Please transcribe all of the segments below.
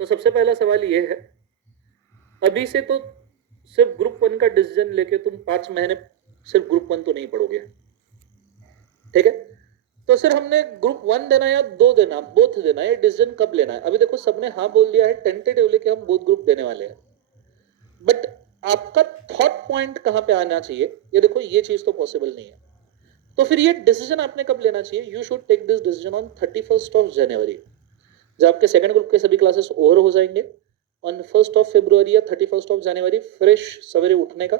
तो सबसे पहला सवाल ये है, अभी से तो सिर्फ ग्रुप वन का डिसीजन लेके तुम 5 महीने सिर्फ ग्रुप वन तो नहीं पढ़ोगे, ठीक है? तो सिर्फ हमने ग्रुप वन देना या दो देना, बोथ देना, ये डिसीजन कब लेना है? अभी देखो सबने हाँ बोल दिया है टेंटेटिवली कि हम बोथ ग्रुप देने वाले हैं, बट आपका थॉट पॉइंट कहां पे आना चाहिए, ये देखो ये चीज तो पॉसिबल नहीं है। तो फिर ये डिसीजन आपने कब लेना चाहिए? You should take this decision on 31 जब आपके सेकंड ग्रुप के सभी क्लासेस ओवर हो जाएंगे, ऑन 1 या 31 फ्रेश सवेरे उठने का।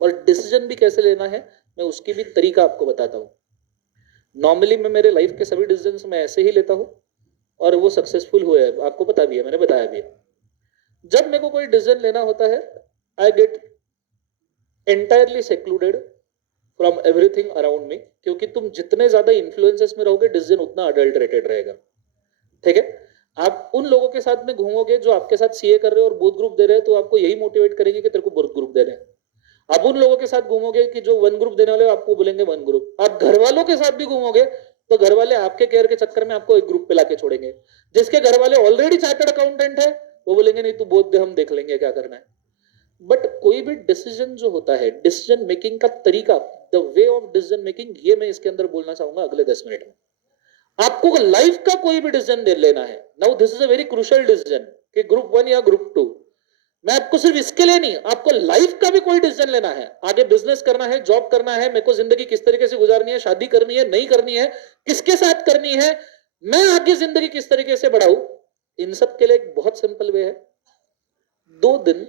और डिसीजन भी कैसे लेना है मैं उसकी भी तरीका आपको बताता हूं। नॉर्मली मैं मेरे लाइफ के सभी डिसीजन मैं ऐसे ही लेता हूं और वो सक्सेसफुल हुए हैं, आपको पता भी है, मैंने बताया भी है। जब मेरे को कोई डिसीजन लेना होता है, I get entirely secluded from everything around me, क्योंकि तुम जितने ज्यादा इन्फ्लुएंसेस में रहोगे डिसीजन उतना अडल्टरेटेड रहेगा, ठीक है? आप उन लोगों के साथ में घूमोगे जो आपके साथ सीए कर रहे हो और बोथ ग्रुप दे रहे हैं, तो आपको यही मोटिवेट करेंगे कि तेरे को बोथ ग्रुप दे रहे हैं। आप उन लोगों के साथ घूमोगे कि जो वन ग्रुप देने वाले आपको बोलेंगे वन ग्रुप। आप घर वालों के साथ भी घूमोगे तो घर वाले आपके केयर के चक्कर में आपको एक ग्रुप पे लाके छोड़ेंगे। जिसके घर वाले ऑलरेडी चार्टर्ड अकाउंटेंट है वो बोलेंगे नहीं तू बोथ दे, हम देख लेंगे क्या करना है। बट कोई भी डिसीजन जो होता है, डिसीजन मेकिंग का तरीका, the way of decision making, ये मैं इसके अंदर बोलना चाहूंगा अगले 10 मिनट में। आपको लाइफ का कोई भी डिसीजन लेना है, now this is a very crucial decision कि ग्रुप वन या ग्रुप टू। मैं आपको सिर्फ इसके लिए नहीं, आपको लाइफ का भी कोई डिसीजन लेना है, आगे बिजनेस करना है, जॉब करना है, मेरे को जिंदगी किस तरीके से गुजारनी है, शादी करनी है नहीं करनी है, किसके साथ करनी है, मैं आगे जिंदगी किस तरीके से बढ़ाऊं, इन सब के लिए एक बहुत सिंपल वे है, 2 दिन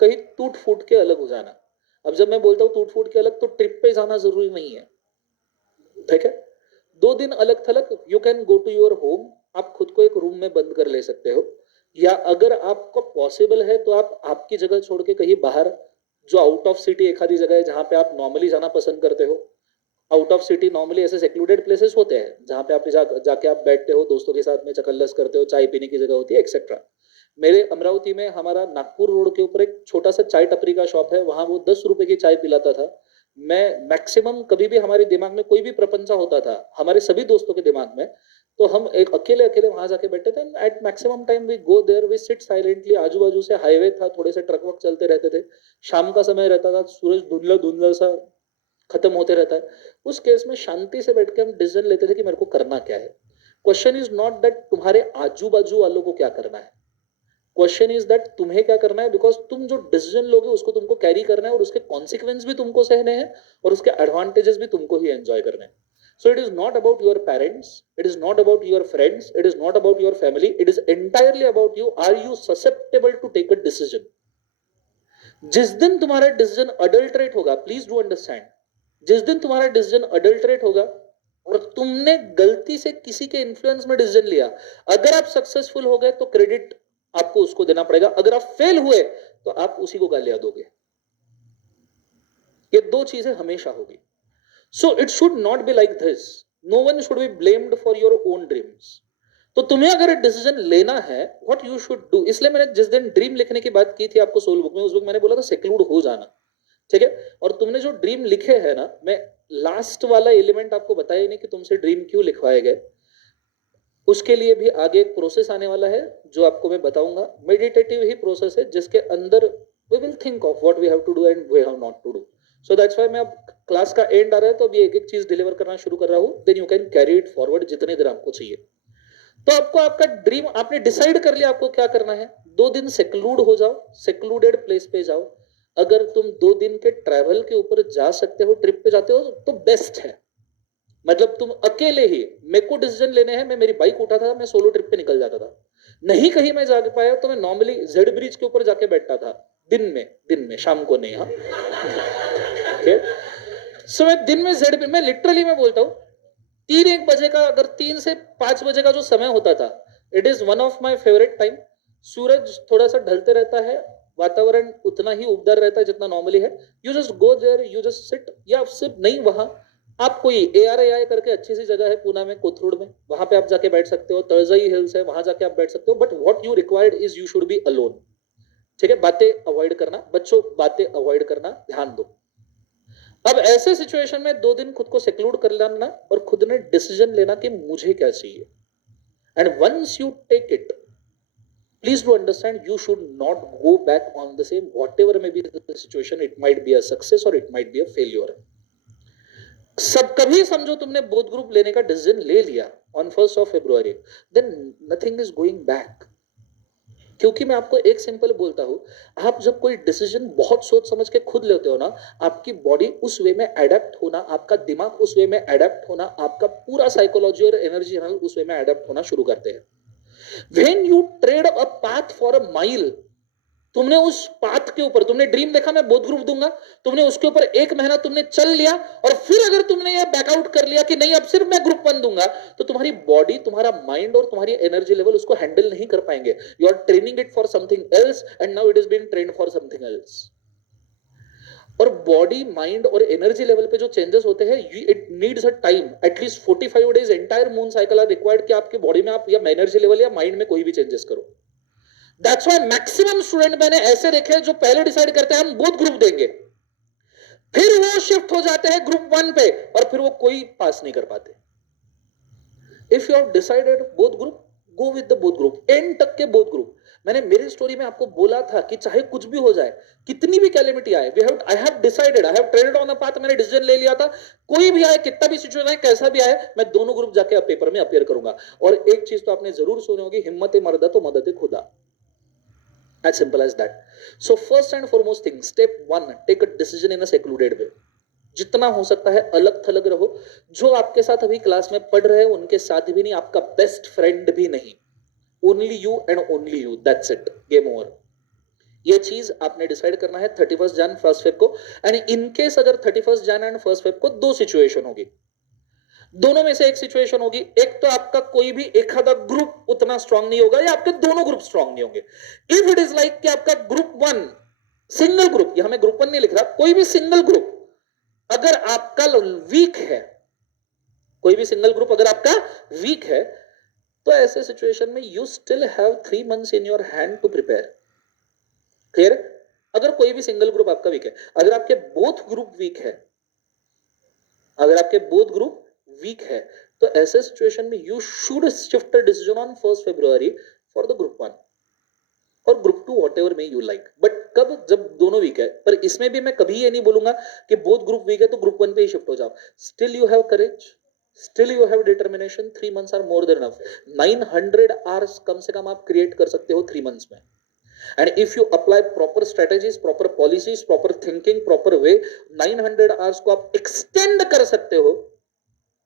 कहीं टूट फूट के अलग हो जाना। अब जब मैं बोलता हूं टूट फूट के अलग, तो ट्रिप पे जाना जरूरी नहीं है, ठीक है? 2 दिन अलग थलग, you can go to your home, आप खुद को एक रूम में बंद कर ले सकते हो, या अगर आपको पॉसिबल है तो आप आपकी जगह छोड़ के कहीं बाहर, जो आउट ऑफ सिटी एक आधी जगह है जहां पे आप नॉर्मली जाना पसंद करते हो। आउट ऑफ सिटी नॉर्मली ऐसे सेक्लूडेड प्लेसेस होते हैं जहां पे आप जाके आप बैठते हो, दोस्तों के साथ में चकल्लस करते हो, चाय पीने की जगह होती है एक्सेट्रा। मेरे अमरावती में हमारा नागपुर रोड के ऊपर एक छोटा सा चाय टपरी का शॉप है, वहां वो 10 रुपए की चाय पिलाता था। मैं मैक्सिमम कभी भी हमारे दिमाग में कोई भी प्रपंचा होता था, हमारे सभी दोस्तों के दिमाग में, तो हम एक अकेले अकेले वहां जाके बैठे थे। At maximum time we go there, we sit silently, आजू बाजू से हाईवे था, थोड़े से ट्रक वक चलते रहते थे, शाम का समय रहता था, सूरज धुंधला धुंधला सा खत्म होते रहता है। उस केस में शांति से बैठ के हम डिसीजन लेते थे कि मेरे को करना क्या है। क्वेश्चन इज नॉट दैट तुम्हारे आजू बाजू वालों को क्या करना है, क्वेश्चन इज दैट तुम्हें क्या करना है, बिकॉज तुम जो डिसीजन लोगे उसको तुमको कैरी करना है और उसके कॉन्सिक्वेंस भी तुमको सहने हैं और उसके एडवांटेजेस भी तुमको ही एंजॉय करने हैं। So it is not about your parents, it is not about your friends, it is not about your family, it is entirely about you. Are you susceptible to take a decision? जिस दिन तुम्हारा decision adulterate होगा, please do understand, जिस दिन तुम्हारा decision adulterate होगा और तुमने गलती से किसी के इन्फ्लुएंस में डिसीजन लिया, अगर आप सक्सेसफुल हो गए तो क्रेडिट आपको उसको देना पड़ेगा, अगर आप फेल हुए तो आप उसी को गालियां दोगे। ये दो चीजें हमेशा होगी। So it should not be like this, no one should be blamed for your own dreams. तो तुम्हें अगर डिसीजन लेना है, व्हाट यू शुड डू, इसलिए मैंने जिस दिन ड्रीम लिखने की बात की थी आपको सोल बुक में, उस वक्त मैंने बोला था सेक्लूड हो जाना, ठीक है? और तुमने जो ड्रीम लिखे हैं ना, मैं लास्ट वाला एलिमेंट आपको बताया नहीं कि तुमसे ड्रीम क्यों लिखवाए गए, उसके लिए भी आगे एक प्रोसेस आने वाला है जो आपको मैं बताऊंगा। मेडिटेटिव ही प्रोसेस है जिसके अंदर we will think of what we have to do and we have not to do. So that's why मैं अब क्लास का एंड आ रहा है तो अभी एक एक चीज डिलीवर करना शुरू कर रहा हूं, then you can carry it forward जितने देर आपको चाहिए। तो आपको आपका ड्रीम आपने डिसाइड कर लिया आपको क्या करना है, 2 दिन सेक्लूड हो जाओ, सेक्लूडेड प्लेस पे जाओ। अगर तुम 2 दिन के ट्रैवल के ऊपर जा सकते हो, ट्रिप पे जाते हो तो बेस्ट है। मतलब तुम अकेले ही, मेरे को डिसीजन लेने हैं, मैं मेरी बाइक उठाता था, मैं सोलो ट्रिप पे निकल जाता था। नहीं कहीं मैं जा पाया तो मैं नॉर्मली जेड ब्रिज के ऊपर जाके बैठता था, दिन में शाम को नहीं। हाँ, okay? सो मैं दिन में जेड, मैं लिटरली मैं बोलता हूँ 3-1 बजे का, अगर 3 से 5 बजे का जो समय होता था, it is one of my favourite time. सूरज थोड़ा सा ढलते रहता है, वातावरण उतना ही उबदार रहता है जितना नॉर्मली है। You just go there, you just sit, या सिर्फ नहीं वहां आप कोई ARAI करके अच्छी सी जगह है पूना में, कोथरूड में, वहां पे आप जाके बैठ सकते हो। तळजाई हिल्स है, वहां जाके आप बैठ सकते हो। But what you required is you should be alone, ठीक है? बातें अवॉइड करना, बच्चों बातें अवॉइड करना, ध्यान दो। अब ऐसे सिचुएशन में 2 दिन खुद को सेक्लूड कर लेना और खुद ने डिसीजन लेना कि मुझे क्या चाहिए। And once you take it, Please do understand, you should not go back on the same. Whatever may be the situation, it might be a success or it might be a failure. सब कभी समझो तुमने both group लेने का decision ले लिया on 1st of February, then nothing is going back. क्योंकि मैं आपको एक सिंपल बोलता हूं, आप जब कोई डिसीजन बहुत सोच समझ के खुद लेते हो ना, आपकी बॉडी उस वे में एडेप्ट होना, आपका दिमाग उस वे में एडेप्ट होना, आपका पूरा साइकोलॉजी और एनर्जी उस वे में एडेप्ट होना शुरू करते हैं. When you trade a path for a mile, तुमने उस पाथ के ऊपर, तुमने ड्रीम देखा मैं बोथ ग्रुप दूंगा, तुमने उसके ऊपर 1 महीना तुमने चल लिया, और फिर अगर तुमने ये बैकआउट कर लिया कि नहीं अब सिर्फ मैं ग्रुप 1 दूंगा, तो तुम्हारी बॉडी, तुम्हारा माइंड और तुम्हारी एनर्जी लेवल उसको हैंडल नहीं कर पाएंगे. You are training it for something else and now it is being trained for something else. और बॉडी, माइंड और एनर्जी लेवल पे जो चेंजेस होते हैं, it needs a time, at least 45 days entire moon cycle are required कि आपकी body में आप या एनर्जी लेवल या माइंड में कोई भी चेंजेस करो. दैट्स व्हाई मैक्सिमम स्टूडेंट मैंने ऐसे देखे हैं जो पहले डिसाइड करते हैं हम बोथ ग्रुप देंगे, फिर वो शिफ्ट हो जाते हैं ग्रुप 1 पे और फिर वो कोई पास नहीं कर पाते. If you have decided both group, go with the both group, and तक के बोथ ग्रुप. मैंने मेरी स्टोरी में आपको बोला था कि चाहे कुछ भी हो जाए, कितनी भी कैलेमिटी आए, I have decided, I have traded on a path, मैंने डिसीजन ले लिया था, कोई भी आए, कितना भी सिचुएशन आए, कैसा भी आए, मैं दोनों ग्रुप जाके पेपर में अपीयर करूंगा. और एक चीज तो आपने जरूर सुनी होगी, हिम्मत मर्दा तो मदद खुदा. As simple as that. So first and foremost thing, step 1, take a decision in a secluded way. जितना हो सकता है अलग थलग रहो. जो आपके साथ अभी क्लास में पढ़ रहे हैं उनके साथ भी नहीं, आपका बेस्ट फ्रेंड भी नहीं. Only you and only you, that's it, game over. ये चीज आपने डिसाइड करना है 31 जन 1 फेब को. एंड इनकेस अगर 31 जन एंड 1 फेब को दो सिचुएशन होगी, दोनों में से एक सिचुएशन होगी, एक तो आपका कोई भी एक आधा ग्रुप उतना स्ट्रांग नहीं होगा या आपके दोनों ग्रुप स्ट्रांग नहीं होंगे. इफ इट इज लाइक कि आपका ग्रुप 1 सिंगल ग्रुप, यहां मैं ग्रुप 1 नहीं लिख रहा, कोई भी सिंगल ग्रुप अगर आपका वीक है, कोई भी सिंगल ग्रुप अगर आपका वीक है, तो ऐसे सिचुएशन में you still have 3 months in your hand to prepare. Clear? अगर कोई भी सिंगल ग्रुप आपका वीक है, अगर आपके बोथ ग्रुप वीक है, अगर आपके बोथ ग्रुप वीक है, तो ऐसे सिचुएशन में you should shift a decision on 1st February for the group 1 और group 2, whatever may you like. But कब? जब दोनों वीक है. पर इसमें भी मैं कभी ये नहीं बोलूंगा कि बोथ ग्रुप वीक है तो ग्रुप 1 पे ही शिफ्ट हो जाओ. Still you have courage, still you have determination. 3 months are more than enough. 900 hours कम से कम आप क्रिएट कर सकते हो 3 months में. And if you apply proper strategies, proper policies, proper thinking, proper way, 900 hours को आप extend कर सकते हो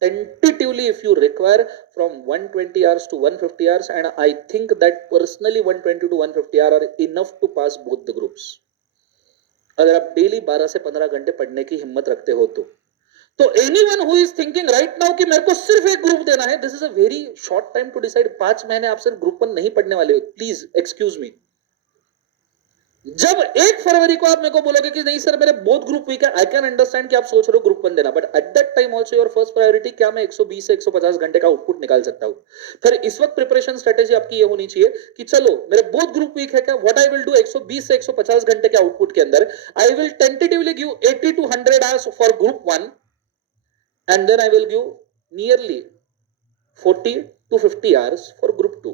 tentatively if you require from 120 hours to 150 hours, and I think that personally 120 to 150 hours are enough to pass both the groups. अगर आप daily 12 से 15 घंटे पढ़ने की हिम्मत रखते हो तो anyone who is thinking right now कि मेरे को सिर्फ एक ग्रुप देना है, this is a very short time to decide. 5 महीने आप सिर्फ ग्रुप 1 नहीं पढ़ने वाले हो, प्लीज एक्सक्यूज मी. जब 1 फरवरी को आप मेरे को बोलोगे कि नहीं सर मेरे बोथ ग्रुप वीक है, आई कैन अंडरस्टैंड कि आप सोच रहे हो ग्रुप 1 देना, but at that time also your first priority, क्या मैं 120 से 150 घंटे का आउटपुट निकाल सकता हूं. फिर इस वक्त प्रिपरेशन स्ट्रेटेजी आपकी ये होनी चाहिए कि चलो मेरे बोथ ग्रुप वीक है, क्या व्हाट आई विल डू 120 से 150 घंटे के आउटपुट के अंदर I will tentatively give 80 to 100 hours for group 1 and then I will give nearly 40 to 50 hours for group 2.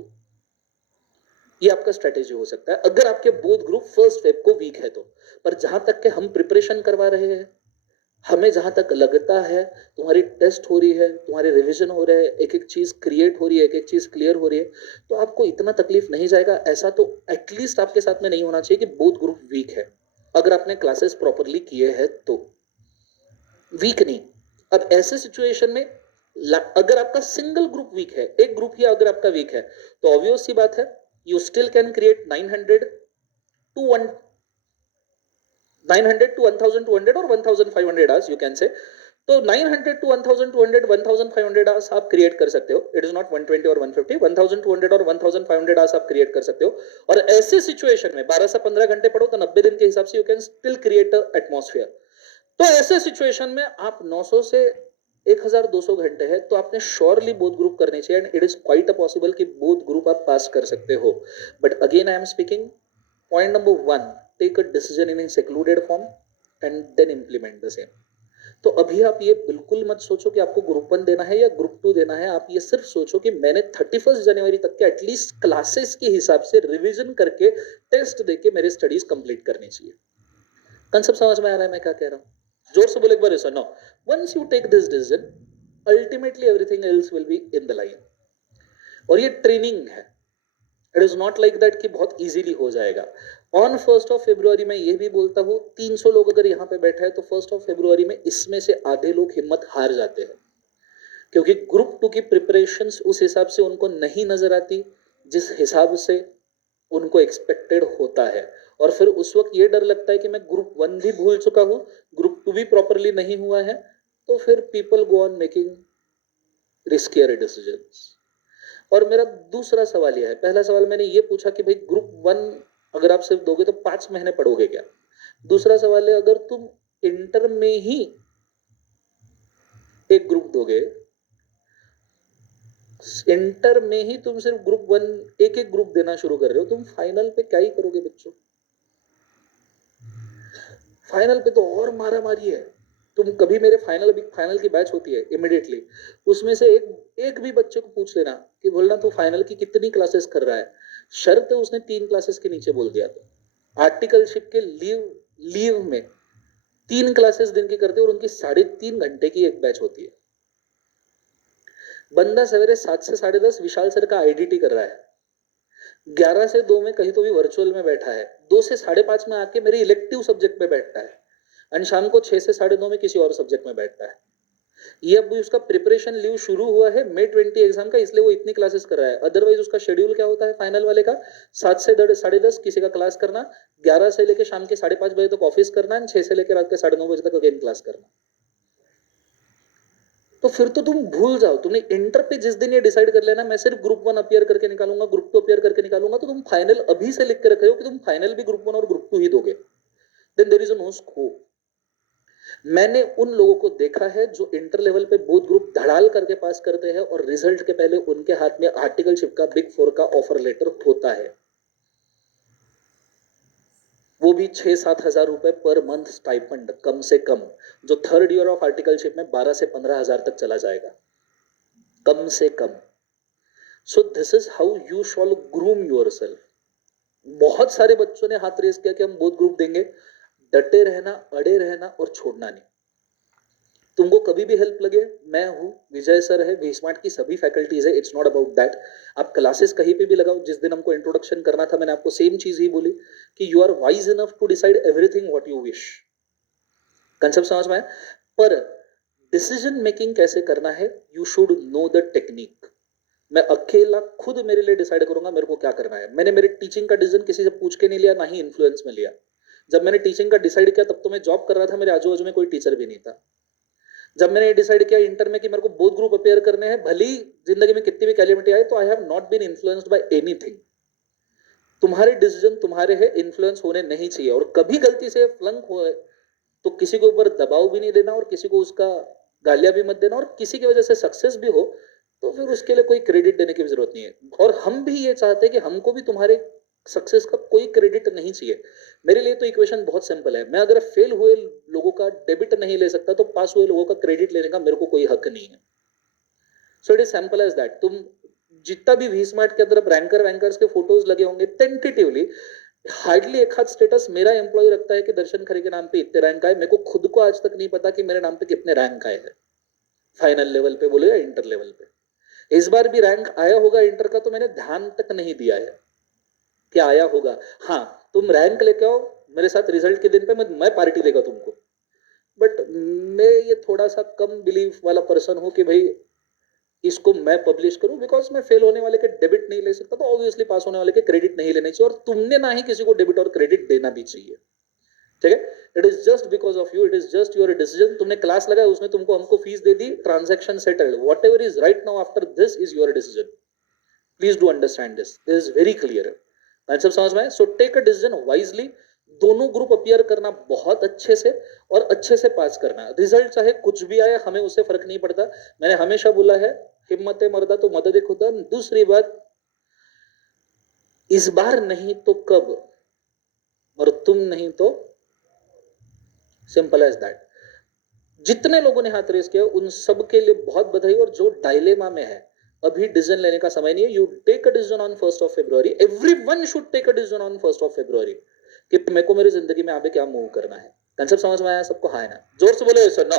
ये आपका स्ट्रेटेजी हो सकता है अगर आपके बोथ ग्रुप 1st फेब को वीक है तो. पर जहां तक के हम प्रिपरेशन करवा रहे हैं, हमें जहां तक लगता है तुम्हारी टेस्ट हो रही है, तुम्हारे रिवीजन हो रहे हैं, एक एक चीज क्रिएट हो रही है, एक एक चीज क्लियर हो रही है, तो आपको इतना तकलीफ नहीं जाएगा. ऐसा तो एटलीस्ट आपके साथ में नहीं होना चाहिए कि बोथ ग्रुप वीक है. अगर आपने क्लासेस प्रॉपरली किए हैं तो वीक नहीं. अब ऐसे सिचुएशन में अगर आपका सिंगल ग्रुप वीक है, एक ग्रुप ही अगर आपका वीक है, तो ऑब्वियस सी बात है you still can create 900 to 1200 or 1500 hours you can say. तो 900 to 1200 1500 hours आप क्रिएट कर सकते हो. इट इज नॉट 120 और 150, 1200 और 1500 hours आप क्रिएट कर सकते हो. और ऐसे सिचुएशन में 12 से 15 घंटे पढ़ो तो 90 दिन के हिसाब से you can still create a atmosphere. तो ऐसे सिचुएशन में आप 900 से 1200 घंटे है तो आपने श्योरली बोथ ग्रुप करने चाहिए. And it is quite a possible कि बोथ ग्रुप आप पास कर सकते हो. But again I am speaking point number 1, take a decision in secluded form and then implement the same. तो अभी आप ये बिल्कुल मत सोचो कि आपको ग्रुप 1 देना है या ग्रुप 2 देना है। आप ये सिर्फ सोचो कि मैंने 31 जनवरी तक के एटलीस्ट क्लासेस के हिसाब से रिवीजन करके टेस्ट देके मेरे स्टडीज कंप्लीट करनी चाहिए। कंसेप्ट समझ में आ रहा है मैं क्या कह रहा हूं? जोर से बोले एक बार ऐसा। No, once you take this decision, ultimately everything else will be in the line. और ये ट्रेनिंग है, it is not like that कि बहुत इजीली हो जाएगा। ऑन 1 फरवरी मैं ये भी बोलता हूं, 300 लोग अगर यहाँ पे बैठे हैं तो 1 फरवरी में इसमें से आधे लोग हिम्मत हार जाते हैं, क्योंकि ग्रुप 2 की प्रिपरेशंस उस हिसाब से उनको नहीं नजर आती जिस हिसाब से उनको एक्सपेक्टेड होता है। और फिर उस वक्त ये डर लगता है कि मैं ग्रुप 1 भी भूल चुका हूं, ग्रुप 2 भी प्रॉपरली नहीं हुआ है, तो फिर people go on making riskier decisions. और मेरा दूसरा सवाल यह है, पहला सवाल मैंने ये पूछा कि भाई ग्रुप 1 अगर आप सिर्फ दोगे तो 5 महीने पढ़ोगे क्या? दूसरा सवाल है, अगर तुम इंटर में ही एक ग्रुप दोगे, इंटर में ही तुम सिर्फ ग्रुप 1 एक एक ग्रुप देना शुरू कर रहे हो, तुम फाइनल पे क्या ही करोगे बच्चों? फाइनल पे तो और मारा मारी है। तुम कभी मेरे फाइनल की बैच होती है इमिडिएटली, उसमें से एक भी बच्चे को पूछ लेना कि बोलना तू फाइनल की कितनी क्लासेस कर रहा है। शर्त उसने 3 क्लासेस के नीचे बोल दिया तो आर्टिकलशिप के लीव में 3 क्लासेस दिन की करते हैं और उनकी 3.5 घंटे की एक बैच होती है। बंदा सवेरे 7 से 10:30 विशाल सर का आईडीटी कर रहा है, 11 से 2 में कहीं तो भी वर्चुअल में बैठा है, 2 से 5:30 में आके मेरे इलेक्टिव सब्जेक्ट में बैठता है, और शाम को 6 से 9:30 में किसी और सब्जेक्ट में बैठता है। ये अब उसका प्रिपरेशन लीव शुरू हुआ है मई 20 एग्जाम का, इसलिए वो इतनी क्लासेस कर रहा है। अदरवाइज उसका शेड्यूल क्या होता है फाइनल वाले का? 7 से 10:30 किसी का क्लास करना, 11 से लेकर शाम के 5:30 बजे तक ऑफिस करना, 6 से लेकर रात के 9:30 बजे तक अगेन क्लास करना। तो फिर तो तुम भूल जाओ, तुमने इंटर पे जिस दिन ये डिसाइड कर लेना मैं सिर्फ ग्रुप 1 अपीयर करके निकालूंगा, ग्रुप 2 अपीयर करके निकालूंगा, तो तुम फाइनल अभी से लिख के रखे हो कि तुम फाइनल भी ग्रुप 1 और ग्रुप 2 ही दोगे, then there is no scope. मैंने उन लोगों को देखा है जो इंटर लेवल पे बोथ ग्रुप धड़ाल करके पास करते हैं और रिजल्ट के पहले उनके हाथ में आर्टिकलशिप का बिग 4 का ऑफर लेटर होता है, वो भी 6-7 हजार रुपए पर मंथ स्टाइपेंड कम से कम, जो थर्ड ईयर ऑफ आर्टिकलशिप में 12 से 15 हजार तक चला जाएगा कम से कम। So this is how you shall groom yourself. बहुत सारे बच्चों ने हाथ रेस किया कि हम बोथ ग्रुप देंगे। डटे रहना, अड़े रहना और छोड़ना नहीं। तुमको कभी भी हेल्प लगे, मैं हूं, विजय सर है, वी स्मार्ट की सभी फैकल्टीज है, इट्स नॉट अबाउट दैट। आप क्लासेस कहीं पे भी लगाओ। जिस दिन हमको इंट्रोडक्शन करना था मैंने आपको सेम चीज ही बोली कि you are wise enough to decide everything what you wish. Concept समझ में आया? पर डिसीजन मेकिंग कैसे करना है, you should know the technique. मैं अकेला खुद मेरे लिए डिसाइड करूंगा मेरे को क्या करना है। मैंने मेरे टीचिंग का डिसीजन किसी से पूछ के नहीं लिया, ना ही इन्फ्लुएंस में लिया। जब मैंने टीचिंग का डिसाइड किया तब तो मैं जॉब कर रहा था, मेरे आजू बाजू में कोई टीचर भी नहीं था। जब मैंने डिसाइड किया इंटर में कि मेरे को बोथ ग्रुप अपेयर करने हैं, भली जिंदगी में कितनी भी कैलेमिटी आए, तो I have not been influenced by anything. तुम्हारे डिसीजन तुम्हारे हैं, इन्फ्लुएंस होने नहीं चाहिए। और कभी गलती से फ्लंक हो तो किसी के ऊपर दबाव भी नहीं देना और किसी को उसका गालियां भी मत देना, और किसी की वजह से सक्सेस भी हो तो फिर उसके लिए कोई क्रेडिट देने की जरूरत नहीं है। और हम भी ये चाहते हैं कि हमको भी तुम्हारे सक्सेस का कोई क्रेडिट नहीं चाहिए। मेरे लिए तो इक्वेशन बहुत सिंपल है, मैं अगर फेल हुए लोगों का डेबिट नहीं ले सकता तो पास हुए लोगों का क्रेडिट लेने का मेरे को कोई हक नहीं है। So it is simple as that. तुम जितना भी वी स्मार्ट के अंदर रैंकर वैंकर्स के फोटोज लगे होंगे, टेंटेटिवली हार्डली एक हाथ स्टेटस मेरा एम्प्लॉय रखता है कि दर्शन खरे के नाम पे इतने रैंक आए। मेरे को खुद को आज तक नहीं पता कि मेरे नाम पे कितने रैंक आए हैं, फाइनल लेवल पे बोले या इंटर लेवल पे। इस बार भी रैंक आया होगा इंटर का तो मैंने ध्यान तक नहीं दिया है कि आया होगा। हाँ, तुम रैंक लेके आओ मेरे साथ रिजल्ट के दिन पे, मैं पार्टी देगा तुमको। बट मैं ये थोड़ा सा कम बिलीफ वाला पर्सन हूं कि भाई इसको मैं पब्लिश करूं, बिकॉज मैं फेल होने वाले के डेबिट नहीं ले सकता, तो ऑब्वियसली पास होने वाले के क्रेडिट नहीं लेने चाहिए, और तुमने ना ही किसी को डेबिट और क्रेडिट देना भी चाहिए। ठीक है? It is just because of you, it is just your decision. तुमने क्लास लगाया, उसने तुमको हमको फीस दे दी, transaction settled, whatever is right now after this is your decision. Please do understand this, it is very clear. Concept समझ में आए? So take a decision wisely. दोनों ग्रुप अपीयर करना बहुत अच्छे से और अच्छे से पास करना। रिजल्ट चाहे कुछ भी आए हमें उससे फर्क नहीं पड़ता। मैंने हमेशा बोला है, हिम्मत मर्दा तो मदद खुदा। दूसरी बात, इस बार नहीं तो कब, और तुम नहीं तो, सिंपल एज दैट। जितने लोगों ने हाथ रेस किया उन सब के लिए बहुत बधाई। और जो डायलेमा में है, अभी डिसीजन लेने का समय नहीं है। You take a decision on 1st of February। Everyone should take a decision on 1st of February कि मेरे को मेरी जिंदगी में आगे क्या मूव करना है। कंसेप्ट समझ में आया सबको? हाँ है ना? जोर से बोलो सर। ना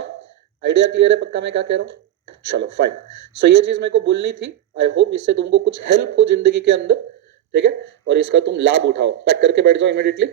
आइडिया क्लियर है पक्का मैं क्या कह रहा हूँ? चलो फाइन। सो ये चीज मेरे को बोलनी थी। आई होप इससे तुमको कुछ हेल्प हो जिंदगी के अंदर, ठीक है, और इसका तुम लाभ उठाओ। पैक करके बैठ जाओ इमीडिएटली।